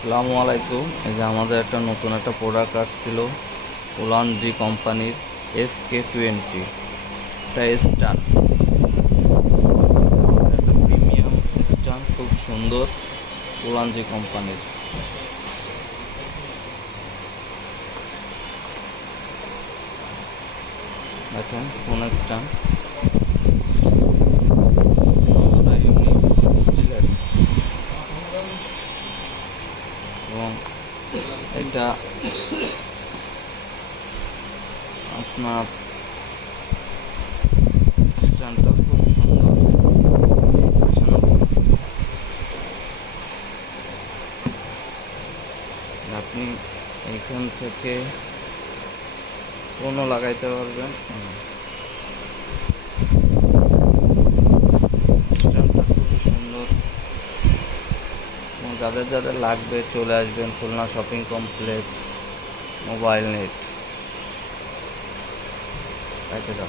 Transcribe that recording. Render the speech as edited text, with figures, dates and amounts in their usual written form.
আসসালামু আলাইকুম। এই যে আমাদের নতুন একটা প্রোডাক্ট আসছিল উলানজি কোম্পানির SK20। এটা স্ট্যান্ড, একটা প্রিমিয়াম স্ট্যান্ড, খুব সুন্দর। উলানজি কোম্পানির দেখেন ফোন স্ট্যান্ড, কতটা ইউনিক স্টিলের। এবং এটা আপনার স্ট্যান্ডটা খুব সুন্দর। আপনি এইখান থেকে ফোনও লাগাইতে পারবেন। স্ট্যান্ডটা খুবই সুন্দর। এবং যাদের যাদের লাগবে চলে আসবেন Khulna shopping complex, mobile net. তাই তো।